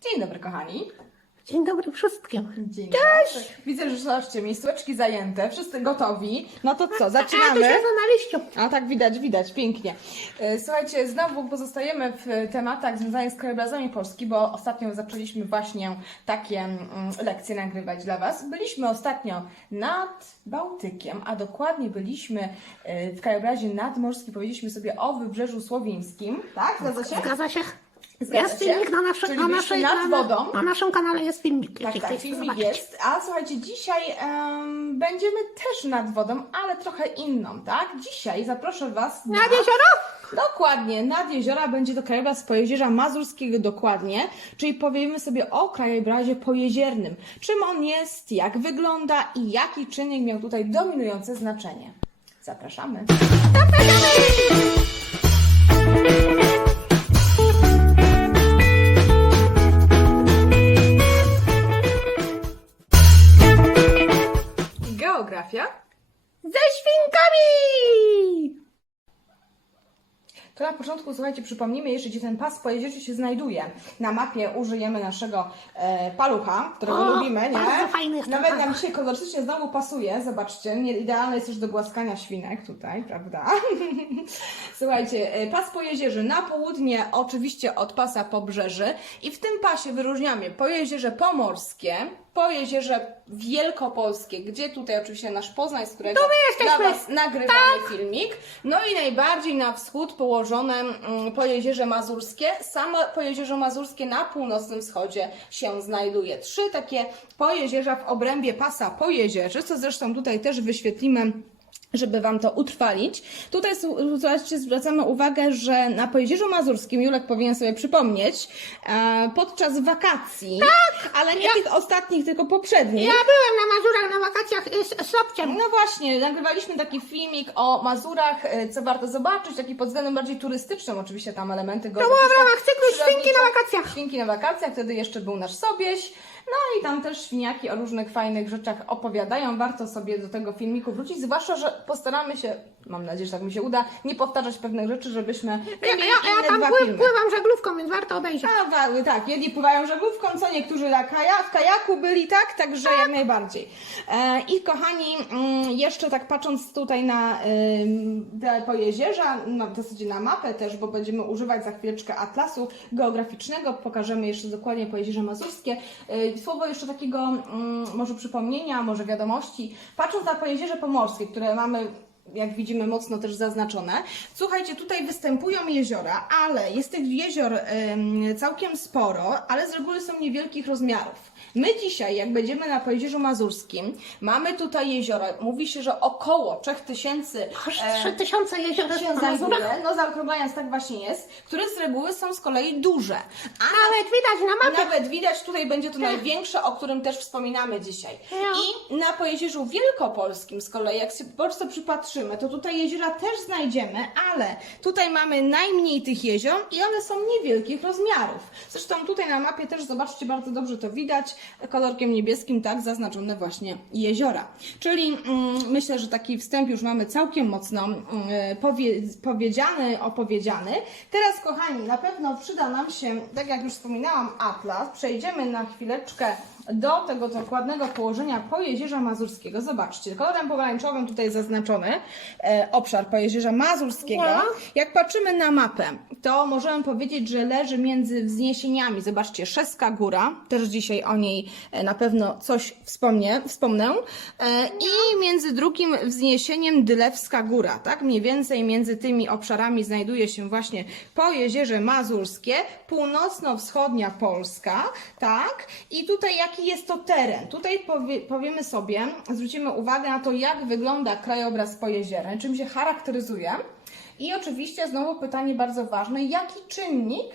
Dzień dobry, kochani. Dzień dobry wszystkim. Dzień Cześć! Widzę, że zobaczcie, miejscóweczki zajęte, wszyscy gotowi. No to co, A tu zaczynamy? siedzę na liściu. A tak widać, widać, pięknie. E, Słuchajcie, znowu pozostajemy w tematach związanych z krajobrazami Polski, bo ostatnio zaczęliśmy właśnie takie mm, lekcje nagrywać dla Was. Byliśmy ostatnio nad Bałtykiem, a dokładnie byliśmy e, w krajobrazie nadmorskim, powiedzieliśmy sobie o Wybrzeżu Słowińskim. Tak, zgadza się? Zgadza się? Zgadza jest się. filmik na, nasze, Czyli na, naszej, nad na, wodą. na naszym kanale jest filmik. Tak, jeśli tak, chcecie filmik zobaczyć. jest. A słuchajcie, dzisiaj em, będziemy też nad wodą, ale trochę inną, tak? Dzisiaj zaproszę Was Nad jezioro? Dokładnie, nad jeziora będzie to krajobraz Pojezierza Mazurskiego dokładnie, czyli powiemy sobie o krajobrazie pojeziernym. Czym on jest, jak wygląda i jaki czynnik miał tutaj dominujące znaczenie. Zapraszamy. Geografia. Ze świnkami! To na początku, słuchajcie, przypomnijmy jeszcze, gdzie ten pas pojezierzy się znajduje. Na mapie użyjemy naszego e, palucha, którego O, lubimy, nie? bardzo fajny jest ten Nawet nam paluch. dzisiaj kolorystycznie znowu pasuje, zobaczcie, nie, idealny jest też do głaskania świnek tutaj, prawda? Słuchajcie, e, pas pojezierzy na południe oczywiście od pasa pobrzeży i w tym pasie wyróżniamy pojezierze pomorskie, pojezierze wielkopolskie, gdzie tutaj oczywiście nasz Poznań, z którego dla jesteśmy. Was nagrywamy filmik. No i najbardziej na wschód położone mm, Pojezierze Mazurskie. Samo Pojezierze Mazurskie na północnym wschodzie się znajduje. Trzy takie pojezierza w obrębie pasa pojezierzy, co zresztą tutaj też wyświetlimy żeby Wam to utrwalić. Tutaj słuchajcie, zwracamy uwagę, że na Pojezierzu Mazurskim, Julek powinien sobie przypomnieć, e, podczas wakacji, tak, ale nie tych ostatnich, tylko poprzednich, Ja byłem na Mazurach na wakacjach y, z, z Sobciem. no właśnie, nagrywaliśmy taki filmik o Mazurach, e, co warto zobaczyć, taki pod względem bardziej turystycznym, oczywiście tam elementy go. było w ramach cyklu Świnki na wakacjach. Świnki na wakacjach, wtedy jeszcze był nasz Sobieś. No i tam też świniaki o różnych fajnych rzeczach opowiadają. Warto sobie do tego filmiku wrócić, zwłaszcza, że postaramy się, mam nadzieję, że tak mi się uda, nie powtarzać pewnych rzeczy, żebyśmy Ja, mieli ja, ja tam dwa filmy. pływam żaglówką, więc warto obejrzeć. A, wa- tak, jedni pływają żaglówką, co niektórzy na kaja, w kajaku byli, tak? Także jak najbardziej. E, I kochani, mm, jeszcze tak patrząc tutaj na ym, te pojezierza, no, w zasadzie na mapę też, bo będziemy używać za chwileczkę atlasu geograficznego, pokażemy jeszcze dokładnie pojezierze mazurskie. E, Słowo jeszcze takiego mm, może przypomnienia, może wiadomości. Patrząc na pojezierze pomorskie, które mamy jak widzimy, mocno też zaznaczone. Słuchajcie, tutaj występują jeziora, ale jest tych jezior em, całkiem sporo, ale z reguły są niewielkich rozmiarów. My dzisiaj, jak będziemy na Pojezierzu Mazurskim, mamy tutaj jeziora, mówi się, że około 3000 Aż e, trzy tysiące jezior znajduje, no zaokrąglając tak właśnie jest, które z reguły są z kolei duże. A Nawet widać na mapie. nawet widać, tutaj będzie to największe, o którym też wspominamy dzisiaj. No. I na Pojezierzu Wielkopolskim z kolei, jak się bardzo przypatrzymy, to tutaj jeziora też znajdziemy, ale tutaj mamy najmniej tych jezior i one są niewielkich rozmiarów. Zresztą tutaj na mapie też, zobaczcie, bardzo dobrze to widać, kolorkiem niebieskim, tak, zaznaczone właśnie jeziora. Czyli mm, myślę, że taki wstęp już mamy całkiem mocno mm, powie, powiedziany, opowiedziany. Teraz, kochani, na pewno przyda nam się, tak jak już wspominałam, atlas. Przejdziemy na chwileczkę do tego dokładnego położenia Pojezierza Mazurskiego. Zobaczcie, kolorem pomarańczowym tutaj zaznaczony e, obszar Pojezierza Mazurskiego. No. Jak patrzymy na mapę, to możemy powiedzieć, że leży między wzniesieniami. Zobaczcie, Szeska Góra, też dzisiaj o niej e, na pewno coś wspomnę, wspomnę. E, I między drugim wzniesieniem Dylewska Góra, tak? Mniej więcej między tymi obszarami znajduje się właśnie Pojezierze Mazurskie, północno-wschodnia Polska, tak? I tutaj jaki jest to teren? Tutaj powie, powiemy sobie, zwrócimy uwagę na to, jak wygląda krajobraz Pojezierny, czym się charakteryzuje. I oczywiście znowu pytanie bardzo ważne, jaki czynnik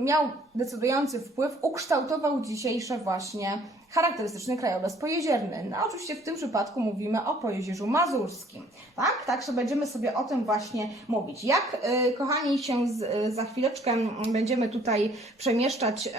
miał decydujący wpływ, ukształtował dzisiejsze właśnie charakterystyczny krajobraz pojezierny. No oczywiście w tym przypadku mówimy o Pojezierzu Mazurskim. Tak? Także będziemy sobie o tym właśnie mówić. Jak, y, kochani, się z, y, za chwileczkę będziemy tutaj przemieszczać y,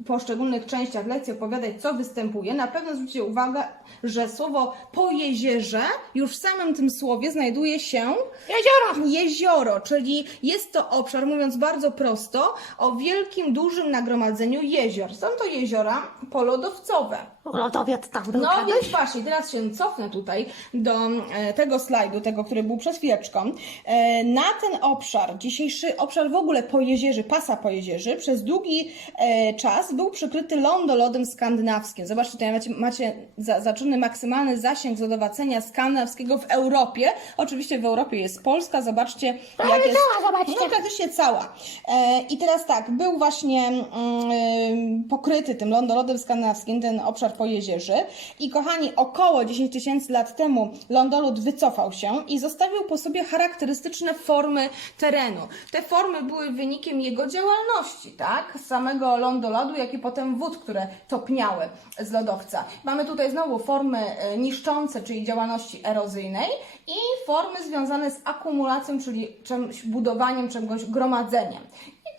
w poszczególnych częściach lekcji, opowiadać, co występuje, na pewno zwróćcie uwagę, że słowo pojezierze już w samym tym słowie znajduje się Jezioro. jezioro, czyli jest to obszar, mówiąc bardzo prosto, o wielkim, dużym nagromadzeniu jezior. Są to jeziora polodowcowe. over. Lodowiec tam był No kiedyś. więc właśnie, teraz się cofnę tutaj do e, tego slajdu, tego, który był przed chwileczką. E, na ten obszar, dzisiejszy obszar w ogóle pojezierzy, pasa pojezierzy, przez długi e, czas był przykryty lądolodem skandynawskim. Zobaczcie, tutaj macie, macie za, zaczynny maksymalny zasięg zlodowacenia skandynawskiego w Europie. Oczywiście w Europie jest Polska, zobaczcie Prawie jak jest... cała, zobaczcie. No, praktycznie cała. E, I teraz tak, był właśnie mm, pokryty tym lądolodem skandynawskim, ten obszar pojezierzy. I kochani, około 10 tysięcy lat temu lądolud wycofał się i zostawił po sobie charakterystyczne formy terenu. Te formy były wynikiem jego działalności, tak? Samego lądolodu, jak i potem wód, które topniały z lodowca. Mamy tutaj znowu formy e, niszczące, czyli działalności erozyjnej i formy związane z akumulacją, czyli czymś budowaniem czegoś, gromadzeniem.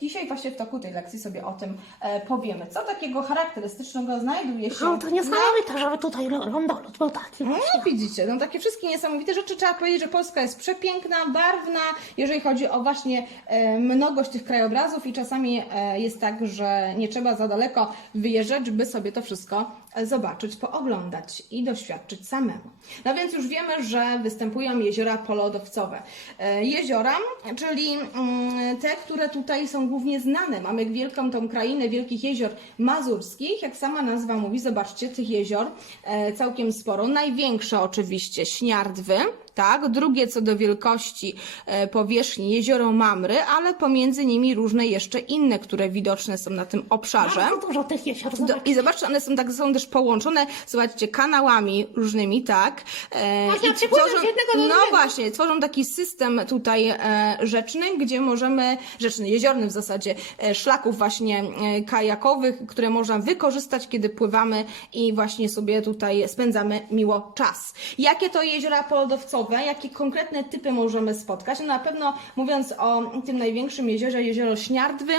Dzisiaj właśnie w toku tej lekcji sobie o tym e, powiemy. Co takiego charakterystycznego znajduje się No to niesamowite, żeby tutaj lo- lądolud był taki no właśnie. widzicie, no takie wszystkie niesamowite rzeczy. Trzeba powiedzieć, że Polska jest przepiękna, barwna, jeżeli chodzi o właśnie e, mnogość tych krajobrazów i czasami e, jest tak, że nie trzeba za daleko wyjeżdżać, by sobie to wszystko zobaczyć, pooglądać i doświadczyć samemu. No więc już wiemy, że występują jeziora polodowcowe. E, jeziora, czyli mm, te, które tutaj są głównie znane. Mamy wielką tą krainę wielkich jezior mazurskich, jak sama nazwa mówi, zobaczcie, tych jezior e, całkiem sporo. Największe oczywiście Śniardwy, tak, drugie co do wielkości e, powierzchni jezioro Mamry, ale pomiędzy nimi różne jeszcze inne, które widoczne są na tym obszarze. Bardzo dużo tych jezior. Do. I zobaczcie, one są tak są też połączone, słuchajcie, kanałami różnymi, tak? E, Można i przepłynąć z jednego do No drugiego. właśnie, tworzą taki system tutaj e, rzeczny, gdzie możemy, rzeczny, jeziorny w zasadzie, e, szlaków właśnie e, kajakowych, które można wykorzystać, kiedy pływamy i właśnie sobie tutaj spędzamy miło czas. Jakie to jeziora polodowcowe, jakie konkretne typy możemy spotkać? No na pewno mówiąc o tym największym jeziorze, jezioro Śniardwy,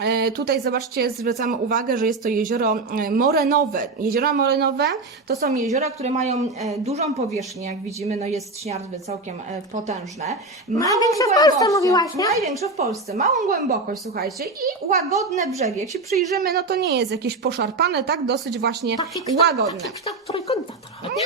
e, tutaj zobaczcie, zwracamy uwagę, że jest to jezioro e, morenowe. Jeziora morenowe to są jeziora, które mają e, dużą powierzchnię, jak widzimy, no jest Śniardwy całkiem potężne. Małą Największe w Polsce mówiłaś, nie? Największe w Polsce. Małą głębokość, słuchajcie, i łagodne brzegi. Jak się przyjrzymy, no to nie jest jakieś poszarpane, tak? Dosyć właśnie Taki kształt, łagodne. taki kształt trójkąta trochę. nie?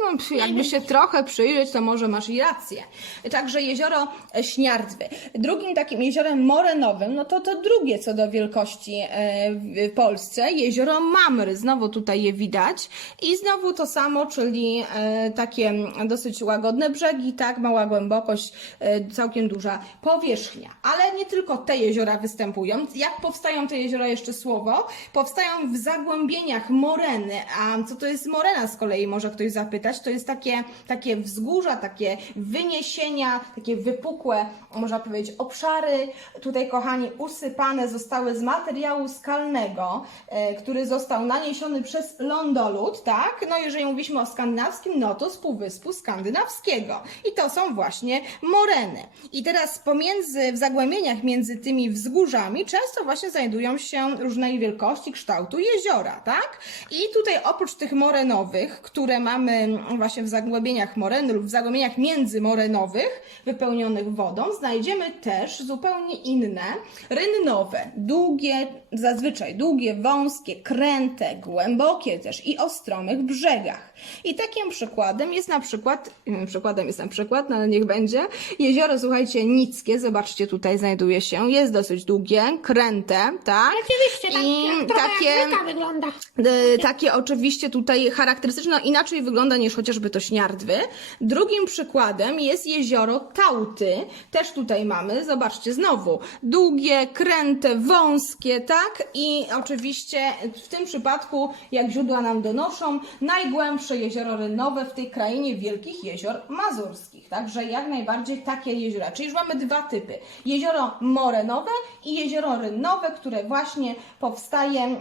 No, jakby się trochę przyjrzeć, to może masz i rację. Także jezioro Śniardwy. Drugim takim jeziorem morenowym, no to to drugie co do wielkości e, w Polsce, jezioro Mamry. Znowu tutaj je widać. I znowu to samo, czyli e, takie dosyć łagodne brzegi, tak, mała głębokość, e, całkiem duża powierzchnia. Ale nie tylko te jeziora występują. Jak powstają te jeziora, jeszcze słowo? Powstają w zagłębieniach moreny. A co to jest morena z kolei, może ktoś zapytać? To jest takie, takie wzgórza, takie wyniesienia, takie wypukłe, można powiedzieć, obszary. Tutaj, kochani, usypane zostały z materiału skalnego, e, który został naniesiony przez lądolud, tak? No jeżeli mówiliśmy o skandynawskim, no to z Półwyspu Skandynawskiego. I to są właśnie moreny. I teraz pomiędzy, w zagłębieniach między tymi wzgórzami często właśnie znajdują się różnej wielkości, kształtu jeziora, tak? I tutaj oprócz tych morenowych, które mamy właśnie w zagłębieniach moreny lub w zagłębieniach międzymorenowych, wypełnionych wodą, znajdziemy też zupełnie inne, rynnowe, długie, zazwyczaj długie, wąskie, kręte, głębokie też i o stromych brzegach. I takim przykładem jest na przykład, mm, przykładem jest na przykład, no ale niech będzie, jezioro, słuchajcie, Nickie, zobaczcie, tutaj znajduje się, jest dosyć długie, kręte, tak? Rzeczywiście, tak, I takie, jak rzeka wygląda. E, takie oczywiście tutaj charakterystyczne inaczej wygląda niż chociażby to Śniardwy. Drugim przykładem jest jezioro Tauty. Też tutaj mamy, zobaczcie, znowu długie, kręte, wąskie, tak? I oczywiście w tym przypadku, jak źródła nam donoszą, najgłębsze jezioro rynowe w tej krainie wielkich jezior mazurskich. Także jak najbardziej takie jeziora. Czyli już mamy dwa typy. Jezioro morenowe i jezioro rynnowe, które właśnie powstaje e,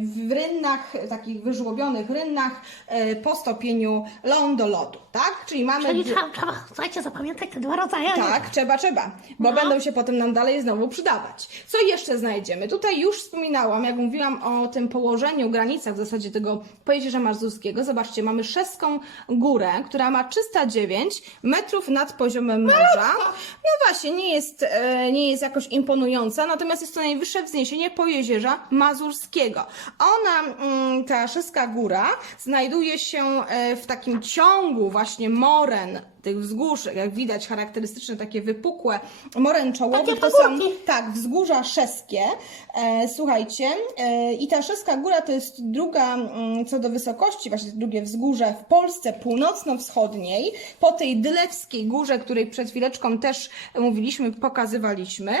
w rynnach, takich wyżłobionych rynnach e, po stopieniu lądu lodu, tak? Czyli mamy... Czyli trzeba, trzeba, słuchajcie, zapamiętać te dwa rodzaje. tak, trzeba, trzeba, bo No. będą się potem nam dalej znowu przydawać. Co jeszcze znajdziemy? Tutaj już wspominałam, jak mówiłam o tym położeniu, granicach w zasadzie tego Pojezierza Mazurskiego. Zobaczcie, mamy Szeską Górę, która ma 309 metrów nad poziomem morza. No właśnie, nie jest, e, nie jest jakoś imponująca, natomiast jest to najwyższe wzniesienie Pojezierza Mazurskiego. Ona, mm, ta Szeska Góra, znajduje się e, w takim ciągu właśnie moren, tych wzgórz, jak widać charakterystyczne takie wypukłe moręczołowe, Takie to są tak, wzgórza szeskie. E, słuchajcie, e, i ta Szeska Góra to jest druga mm, co do wysokości, właśnie drugie wzgórze w Polsce północno-wschodniej, po tej Dylewskiej Górze, której przed chwileczką też mówiliśmy, pokazywaliśmy,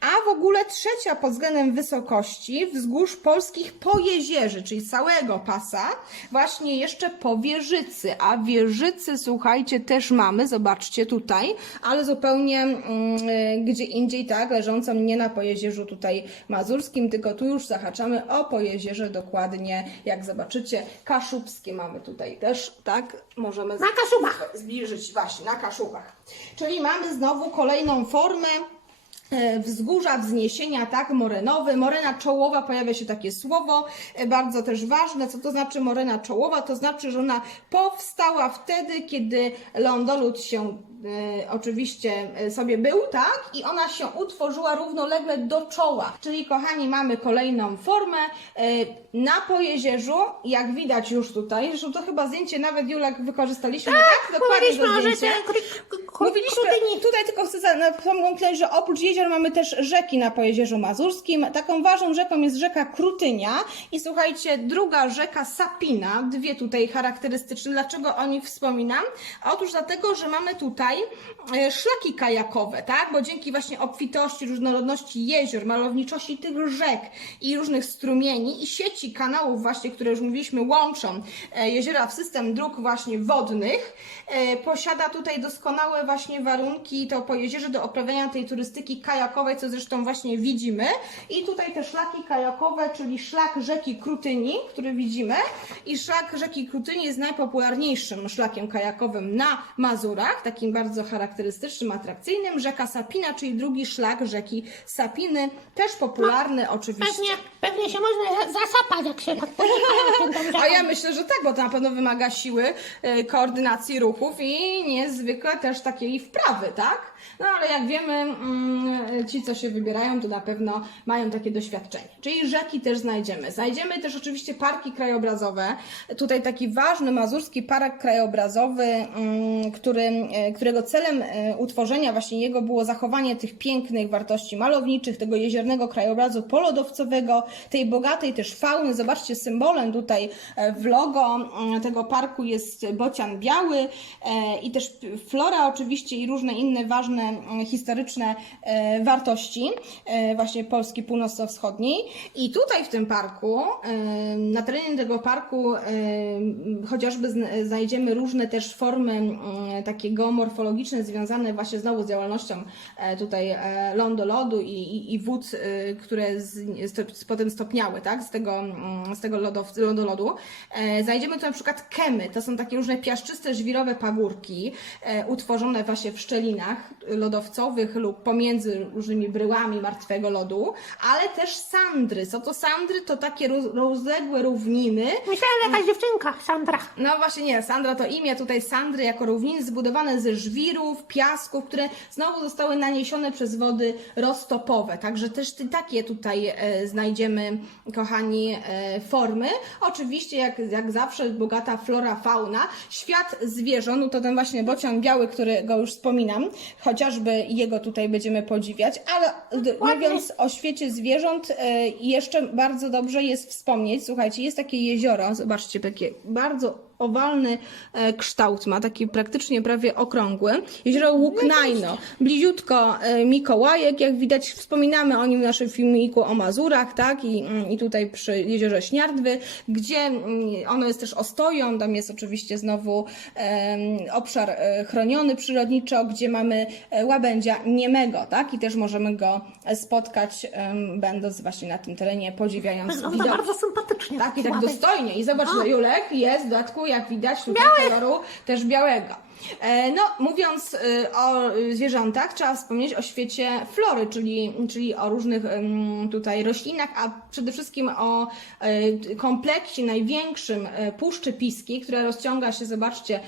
a w ogóle trzecia pod względem wysokości wzgórz polskich po jezierzy, czyli całego pasa, właśnie jeszcze po Wieżycy, a Wieżycy, słuchajcie, też mamy, zobaczcie tutaj, ale zupełnie mm, y, gdzie indziej, tak, leżącą nie na Pojezierzu tutaj mazurskim, tylko tu już zahaczamy o Pojezierze dokładnie, jak zobaczycie, kaszubskie mamy tutaj też, tak, możemy Na Kaszubach. zbliżyć właśnie na Kaszubach. Czyli mamy znowu kolejną formę wzgórza, wzniesienia, tak, morenowy. Morena czołowa, pojawia się takie słowo, e, bardzo też ważne. Co to znaczy morena czołowa? To znaczy, że ona powstała wtedy, kiedy lądolud się e, oczywiście e, sobie był, tak, i ona się utworzyła równolegle do czoła. Czyli, kochani, mamy kolejną formę e, na Pojezierzu, jak widać już tutaj, zresztą to chyba zdjęcie nawet Julek wykorzystaliśmy, tak? Mówiliśmy zdjęcie. rzece kru- kru- Mówiliśmy, tutaj tylko chcę za- na- pomknąć, że oprócz jezior mamy też rzeki na Pojezierzu Mazurskim. Taką ważną rzeką jest rzeka Krutynia i słuchajcie, druga rzeka Sapina, dwie tutaj charakterystyczne. Dlaczego o nich wspominam? Otóż dlatego, że mamy tutaj e, szlaki kajakowe, tak? Bo dzięki właśnie obfitości, różnorodności jezior, malowniczości tych rzek i różnych strumieni i sieci kanałów właśnie, które już mówiliśmy, łączą e, jeziora w system dróg właśnie wodnych, e, posiada tutaj doskonałe właśnie warunki to po jeziorze do uprawiania tej turystyki kajakowej, co zresztą właśnie widzimy. I tutaj te szlaki kajakowe, czyli szlak rzeki Krutyni, który widzimy i szlak rzeki Krutyni jest najpopularniejszym szlakiem kajakowym na Mazurach, takim bardzo charakterystycznym, atrakcyjnym. Rzeka Sapina, czyli drugi szlak rzeki Sapiny, też popularny oczywiście. Pewnie, pewnie się można zasapać, jak się tak A ja myślę, że tak, bo to na pewno wymaga siły, e, koordynacji ruchów i niezwykle też takiej wprawy, tak? No ale jak wiemy, mm, ci, co się wybierają, to na pewno mają takie doświadczenie. Czyli rzeki też znajdziemy. Znajdziemy też oczywiście parki krajobrazowe. Tutaj taki ważny mazurski park krajobrazowy, mm, który, e, którego celem e, utworzenia właśnie jego było zachowanie tych pięknych wartości malowniczych, tego jeziornego krajobrazu polodowcowego, tej bogatej też fauny. Zobaczcie, symbolem tutaj e, w logo mm, tego parku jest bocian biały e, i też flora oczywiście i różne inne ważne mm, historyczne wartości właśnie Polski północno-wschodniej. I tutaj w tym parku, na terenie tego parku chociażby zna- znajdziemy różne też formy mm, takie geomorfologiczne związane właśnie znowu z działalnością e, tutaj e, lądu lodu i, i, i wód, e, które z, z, potem stopniały, tak, z tego, mm, z tego lodow, lodu lodu. E, Znajdziemy tu na przykład kemy, to są takie różne piaszczyste, żwirowe pagórki, utworzone właśnie w szczelinach lodowcowych lub pomiędzy różnymi bryłami martwego lodu, ale też sandry. Co to sandry? To takie roz- rozległe równiny, Myślałem, że jakaś dziewczynka, Sandra. no właśnie nie, Sandra to imię tutaj Sandry jako równiny zbudowane ze żwirów, piasków, które znowu zostały naniesione przez wody roztopowe. Także też takie tutaj e, znajdziemy, kochani, e, formy. Oczywiście jak, jak zawsze bogata flora, fauna. Świat zwierząt, no to ten właśnie bocian biały, którego już wspominam, chociażby jego tutaj będziemy podziwiać, ale mówiąc o świecie zwierząt, e, jeszcze bardzo dobrze jest wspomnieć, słuchajcie, jest takie jezioro, zobaczcie, takie bardzo owalny e, kształt ma, taki praktycznie prawie okrągły. Jezioro Łuknajno, bliziutko e, Mikołajek, jak widać wspominamy o nim w naszym filmiku o Mazurach, tak, i, mm, i tutaj przy jeziorze Śniardwy, gdzie mm, ono jest też ostoją, tam jest oczywiście znowu obszar e, chroniony przyrodniczo, gdzie mamy łabędzia niemego, tak, i też możemy go spotkać, będąc właśnie na tym terenie, podziwiając Wygląda widok. bardzo sympatycznie. Tak, i tak dostojnie. I zobacz, no Julek jest w dodatku, jak widać, tutaj koloru też białego. E, No, mówiąc y, o zwierzętach, trzeba wspomnieć o świecie flory, czyli, czyli o różnych tutaj roślinach, a przede wszystkim o y, kompleksie największym y, Puszczy Piskiej, która rozciąga się, zobaczcie,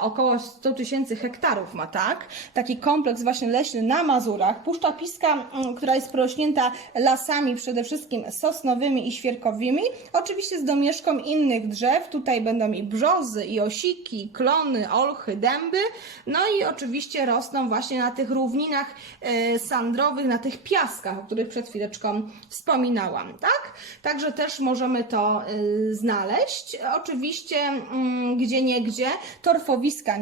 około 100 tysięcy hektarów ma, tak? Taki kompleks właśnie leśny na Mazurach. Puszcza Piska, mm, która jest porośnięta lasami przede wszystkim sosnowymi i świerkowymi, oczywiście z domieszką innych drzew. Tutaj będą i brzozy, i osiki, i klony, olchy, dęby. No i oczywiście rosną właśnie na tych równinach e, sandrowych, na tych piaskach, o których przed chwileczką wspominałam, tak? Także też możemy to e, znaleźć. Oczywiście mm, gdzie nie gdzie torfowiska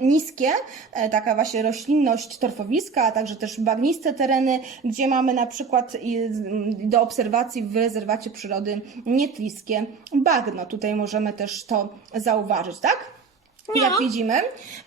niskie, e, taka właśnie roślinność torfowiska, a także też bagniste tereny, gdzie mamy na przykład mm, do obserwacji w rezerwacie przyrody nietliskie bagno. Tutaj możemy też to zauważyć, tak? Jak widzimy.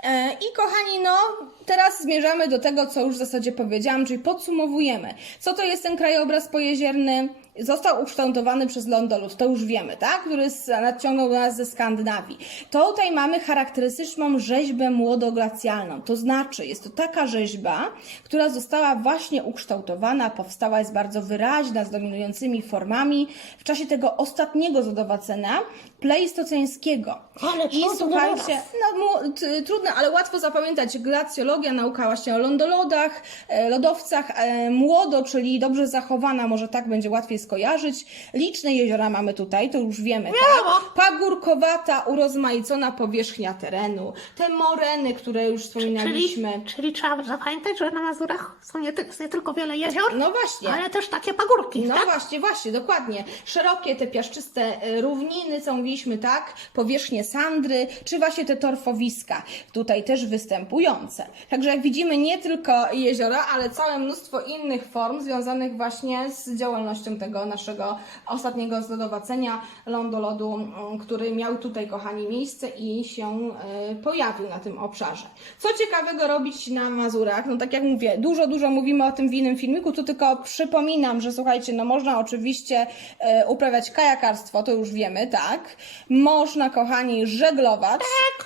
E, I kochani, no teraz zmierzamy do tego, co już w zasadzie powiedziałam, czyli podsumowujemy. Co to jest ten krajobraz pojezierny? Został ukształtowany przez Londolus, to już wiemy, tak? Który nadciągnął do nas ze Skandynawii. Tutaj mamy charakterystyczną rzeźbę młodoglacialną. To znaczy, jest to taka rzeźba, która została właśnie ukształtowana, powstała, jest bardzo wyraźna, z dominującymi formami w czasie tego ostatniego zodowacenia pleistoceńskiego. Ale I słuchajcie, no, trudne, ale łatwo zapamiętać. Glacjologia, nauka właśnie o lądolodach, e, lodowcach. E, młodo, czyli dobrze zachowana, może tak będzie łatwiej skojarzyć. Liczne jeziora mamy tutaj, to już wiemy, tak? Pagórkowata, urozmaicona powierzchnia terenu. Te moreny, które już Czyli, wspominaliśmy. czyli trzeba zapamiętać, że na Mazurach są nie, ty, nie tylko wiele jezior, No właśnie. ale też takie pagórki, No tak? właśnie, właśnie, dokładnie. Szerokie te piaszczyste e, równiny, co mówiliśmy, tak? Powierzchnie sandry, czy właśnie te torfowiska, tutaj też występujące. Także jak widzimy, nie tylko jeziora, ale całe mnóstwo innych form związanych właśnie z działalnością tego naszego ostatniego zlodowacenia lądolodu, mm, który miał tutaj, kochani, miejsce i się e, pojawił na tym obszarze. Co ciekawego robić na Mazurach? No tak jak mówię, dużo, dużo mówimy o tym w innym filmiku, tu tylko przypominam, że słuchajcie, no można oczywiście e, uprawiać kajakarstwo, to już wiemy, tak? Można, kochani, żeglować.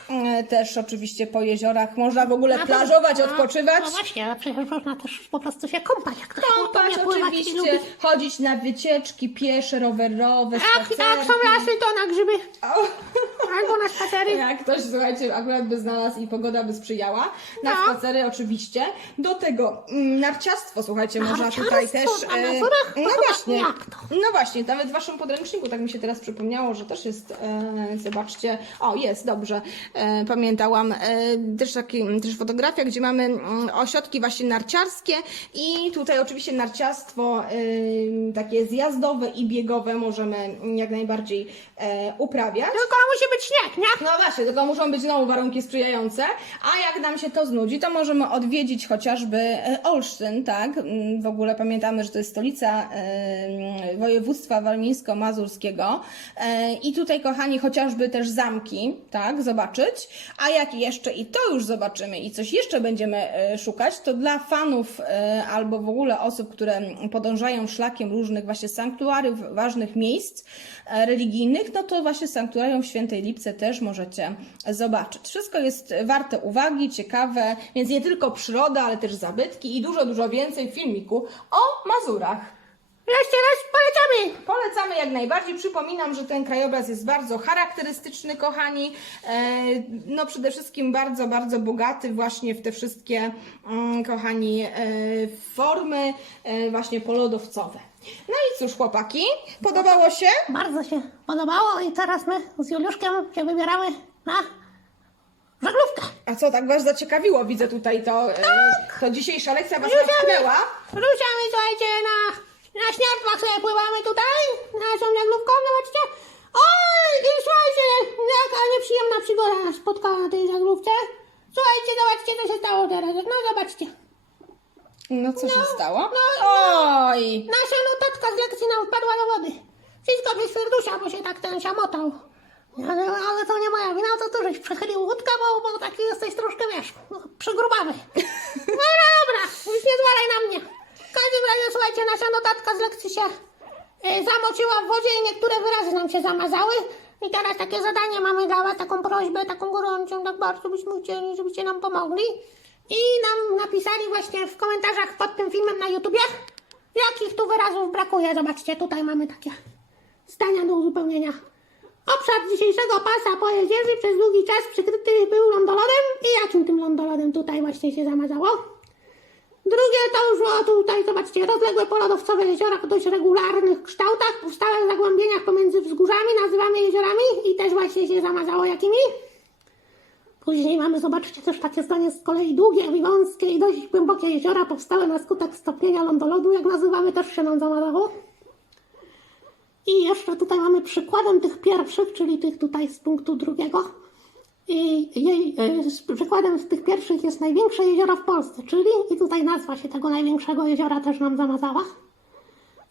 E, też oczywiście po jeziorach. Można w ogóle A, plażować, no, odpoczywać. No właśnie, ale przecież można też po prostu się kąpać, jak ktoś Kąpać oczywiście, lubi. chodzić na wycieczki piesze, rowerowe, Tak, spacerki. tak, są lasy, to na grzyby, O, albo na spacery. Jak ktoś, słuchajcie, akurat by znalazł i pogoda by sprzyjała. Na No. spacery oczywiście. Do tego mm, narciarstwo, słuchajcie, można tutaj też... na e, Mazurach? No właśnie, jak to? no właśnie, nawet w waszym podręczniku, tak mi się teraz przypomniało, że też jest, e, zobaczcie, o jest, dobrze, e, pamiętałam, e, też taki, też fotografia, gdzie mamy mm, ośrodki właśnie narciarskie i tutaj oczywiście narciarstwo e, takie zjazdowe i biegowe możemy jak najbardziej e, uprawiać. Tylko musi być śnieg, nie? No właśnie, tylko muszą być znowu warunki sprzyjające, a jak nam się to znudzi, to możemy odwiedzić chociażby e, Olsztyn, tak? Mm, W ogóle pamiętamy, że to jest stolica województwa warmińsko-mazurskiego E, i tutaj, kochani, chociażby też zamki, tak? Zobaczyć, a jak jeszcze i to już zobaczymy i coś jeszcze będziemy e, szukać, to dla fanów albo w ogóle osób, które podążają szlakiem różnych właśnie sanktuariów, ważnych miejsc religijnych, no to właśnie sanktuarium Świętej Też możecie zobaczyć. Wszystko jest warte uwagi, ciekawe, więc nie tylko przyroda, ale też zabytki i dużo, dużo więcej w filmiku o Mazurach. Jeszcze raz polecamy. Polecamy jak najbardziej. Przypominam, że ten krajobraz jest bardzo charakterystyczny, kochani. E, No przede wszystkim bardzo, bardzo bogaty właśnie w te wszystkie, mm, kochani, e, formy e, właśnie polodowcowe. No i cóż, chłopaki, podobało się? Bardzo się podobało i teraz my z Juliuszkiem się wybieramy na żaglówkę. A co, tak Was zaciekawiło? Widzę tutaj to, e, to dzisiejsza lekcja Was natchnęła. Ruszamy, słuchajcie, na, na śniardwach sobie pływamy tutaj, naszą żaglówką, zobaczcie. Oj, i słuchajcie, jaka nieprzyjemna nas spotkała na tej żaglówce. Słuchajcie, zobaczcie, co się stało teraz. No zobaczcie. No co się stało? no, Oj! Nasza notatka z lekcji nam wpadła do wody. Wszystko przez Ferdusia, bo się tak ten siamotał. Ale, ale to nie moja wina, to ty żeś przechylił łódkę, bo, bo taki jesteś troszkę, wiesz, no, przygrubawy. No dobra, już nie zwalaj na mnie. W każdym razie, słuchajcie, nasza notatka z lekcji się e, zamoczyła w wodzie i niektóre wyrazy nam się zamazały. I teraz takie zadanie mamy dla was, taką prośbę, taką gorącą, tak bardzo byśmy chcieli, żebyście nam pomogli. I nam napisali właśnie w komentarzach pod tym filmem na YouTubie, jakich tu wyrazów brakuje. Zobaczcie, tutaj mamy takie zdania do uzupełnienia. Obszar dzisiejszego pasa po jeziorze przez długi czas przykryty był lądolodem i jakim tym lądolodem tutaj właśnie się zamazało? Drugie to już tutaj, zobaczcie, rozległe polodowcowe jeziora o dość regularnych kształtach, w zagłębieniach pomiędzy wzgórzami, nazywamy jeziorami i też właśnie się zamazało jakimi? Później mamy, zobaczcie, też takie zdanie z kolei długie wąskie i dość głębokie jeziora powstałe na skutek stopnienia lądolodu, jak nazywamy, też się nam zamazało. I jeszcze tutaj mamy przykładem tych pierwszych, czyli tych tutaj z punktu drugiego. I jej, e, przykładem z tych pierwszych jest największe jezioro w Polsce, czyli i tutaj nazwa się tego największego jeziora też nam zamazała.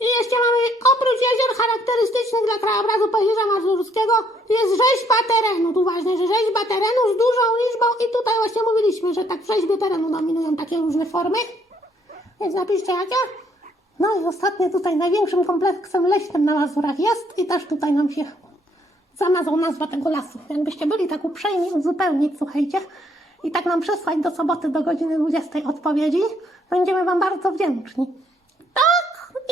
I jeszcze mamy oprócz jezior charakterystycznych dla krajobrazu Pojezierza Mazurskiego jest rzeźba terenu. Tu ważne, że rzeźba terenu z dużą liczbą i tutaj właśnie mówiliśmy, że tak w rzeźbie terenu dominują takie różne formy. Więc napiszcie jakie. No i ostatnie tutaj największym kompleksem leśnym na Mazurach jest i też tutaj nam się zamazał nazwa tego lasu. Jakbyście byli tak uprzejmi uzupełnić, słuchajcie, i tak nam przesłać do soboty do godziny 20 odpowiedzi, będziemy Wam bardzo wdzięczni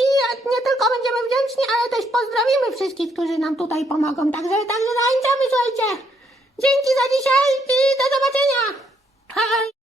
i nie tylko będziemy wdzięczni, ale też pozdrowimy wszystkich, którzy nam tutaj pomogą. Także, także zachęcamy, słuchajcie. Dzięki za dzisiaj i do zobaczenia. Hej!